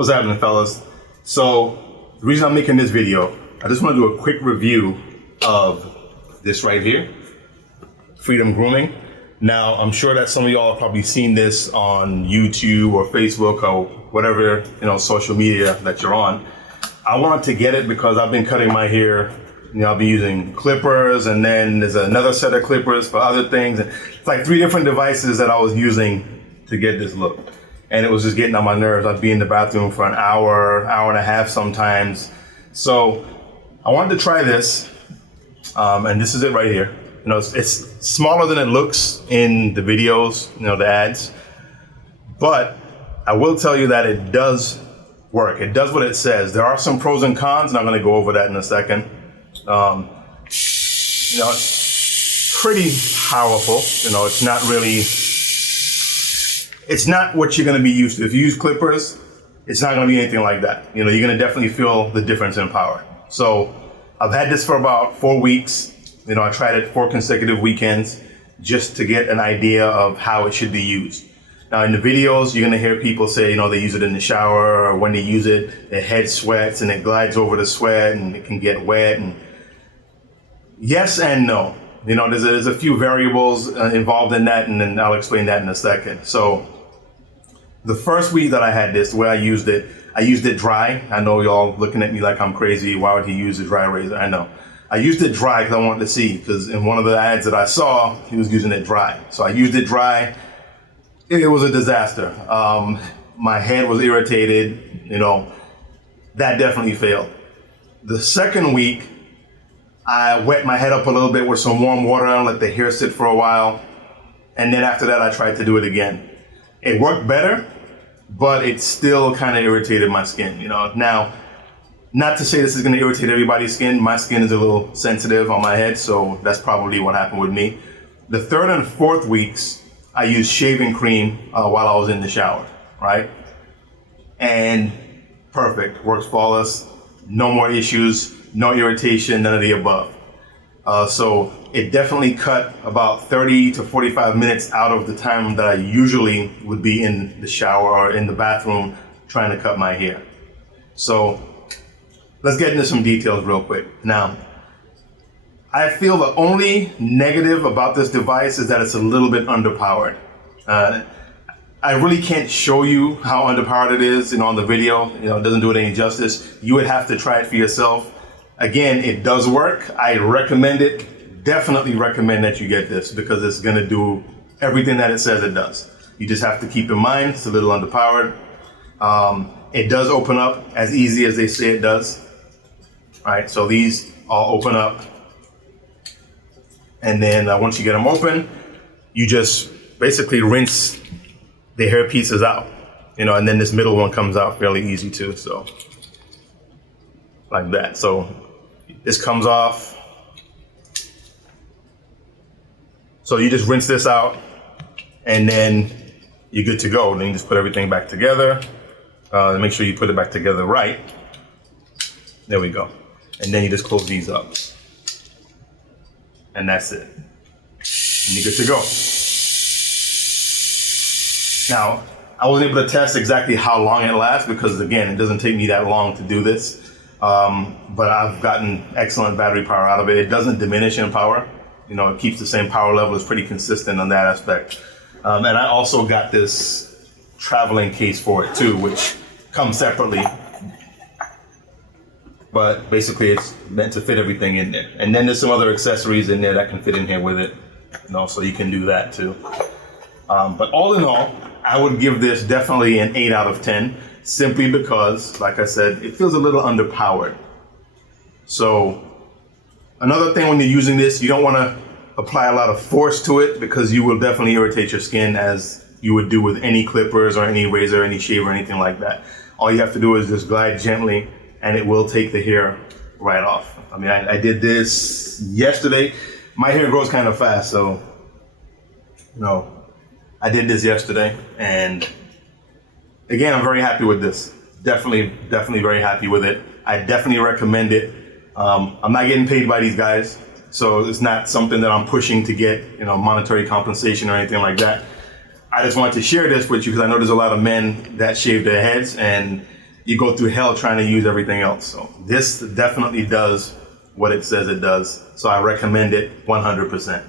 What's happening, fellas? So the reason I'm making this video, I just want to do a quick review of this right here, Freedom Grooming. Now, I'm sure that some of y'all have probably seen this on YouTube or Facebook or whatever, social media that you're on. I wanted to get it because I've been cutting my hair. I'll be using clippers, and then there's another set of clippers for other things. And it's like 3 different devices that I was using to get this look. And it was just getting on my nerves. I'd be in the bathroom for an hour, hour and a half sometimes. So I wanted to try this, and this is it right here. It's smaller than it looks in the videos, the ads. But I will tell you that it does work. It does what it says. There are some pros and cons, and I'm going to go over that in a second. It's pretty powerful. It's not really, it's not what you're going to be used to. If you use clippers, it's not going to be anything like that. You're going to definitely feel the difference in power. So I've had this for about 4 weeks. I tried it 4 consecutive weekends just to get an idea of how it should be used. Now in the videos, you're going to hear people say, they use it in the shower, or when they use it, their head sweats and it glides over the sweat and it can get wet. And yes and no. There's a few variables involved in that, and then I'll explain that in a second. So the first week that I had this, the way I used it dry. I know y'all looking at me like I'm crazy. Why would he use a dry razor? I know. I used it dry because I wanted to see, because in one of the ads that I saw, he was using it dry. So I used it dry. It was a disaster. My head was irritated. That definitely failed. The second week, I wet my head up a little bit with some warm water and let the hair sit for a while. And then after that, I tried to do it again. It worked better, but it still kind of irritated my skin. Now, not to say this is going to irritate everybody's skin. My skin is a little sensitive on my head, so that's probably what happened with me. The third and fourth weeks, I used shaving cream while I was in the shower, right? And perfect, works flawless, no more issues, no irritation, none of the above. So it definitely cut about 30 to 45 minutes out of the time that I usually would be in the shower or in the bathroom trying to cut my hair. So let's get into some details real quick. Now, I feel the only negative about this device is that it's a little bit underpowered. I really can't show you how underpowered it is, on the video. It doesn't do it any justice. You would have to try it for yourself. Again, it does work. I recommend it. Definitely recommend that you get this because it's going to do everything that it says it does. You just have to keep in mind it's a little underpowered. It does open up as easy as they say it does. All right, so these all open up. And then once you get them open, you just basically rinse the hair pieces out, and then this middle one comes out fairly easy too. So like that. So this comes off. So you just rinse this out and then you're good to go. Then you just put everything back together. Make sure you put it back together right. There we go. And then you just close these up. And that's it. And you're good to go. Now, I wasn't able to test exactly how long it lasts because, again, it doesn't take me that long to do this. But I've gotten excellent battery power out of it. It doesn't diminish in power. It keeps the same power level. It's pretty consistent on that aspect. And I also got this traveling case for it too, which comes separately. But basically it's meant to fit everything in there. And then there's some other accessories in there that can fit in here with it. So you can do that too. But all in all, I would give this definitely an 8 out of 10, simply because, like I said, it feels a little underpowered. So another thing when you're using this, you don't want to apply a lot of force to it because you will definitely irritate your skin as you would do with any clippers or any razor, any shaver, anything like that. All you have to do is just glide gently and it will take the hair right off. I mean, I did this yesterday. My hair grows kind of fast, so, I did this yesterday, and again, I'm very happy with this. Definitely very happy with it. I definitely recommend it. I'm not getting paid by these guys, so it's not something that I'm pushing to get, monetary compensation or anything like that. I just wanted to share this with you because I know there's a lot of men that shave their heads, and you go through hell trying to use everything else. So this definitely does what it says it does. So I recommend it 100%.